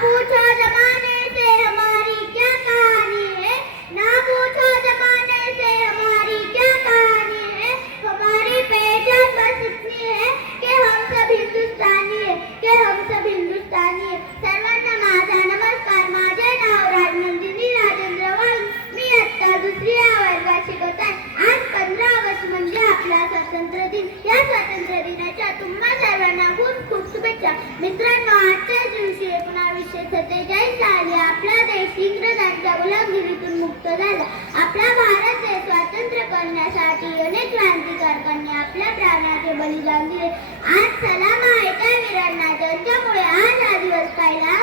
पूछो जमाने से हमारी क्या कहानी है, ना पूछो जमाने से हमारी क्या कहानी है। हमारी पहचान बस इतनी है कि हम सब हिंदुस्तानी है, कि हम सब हिंदुस्तानी है। सर्वांना माझा नमस्कार. माझे नाव राजनंदिनी राजेंद्र वाघ. मी आता दुसऱ्या वर्गात शिकत आहे. आज 15 ऑगस्ट म्हणजे आपला स्वातंत्र्य दिन. या स्वातंत्र्य दिनाच्या तुम्हा सर्वांना खूप खूप शुभेच्छा. मित्रांनो, आजच्या दिवशी 1947 साली आपला देश इंग्रजांच्या गुलामगिरीतून मुक्त झाला. आपला भारत देश स्वातंत्र्य करण्यासाठी अनेक क्रांतिकारकांनी आपल्या प्राणाचे बलिदान दिले. आज सलाम आहे त्या वीरांना ज्यांच्यामुळे आज हा दिवस पाहिला.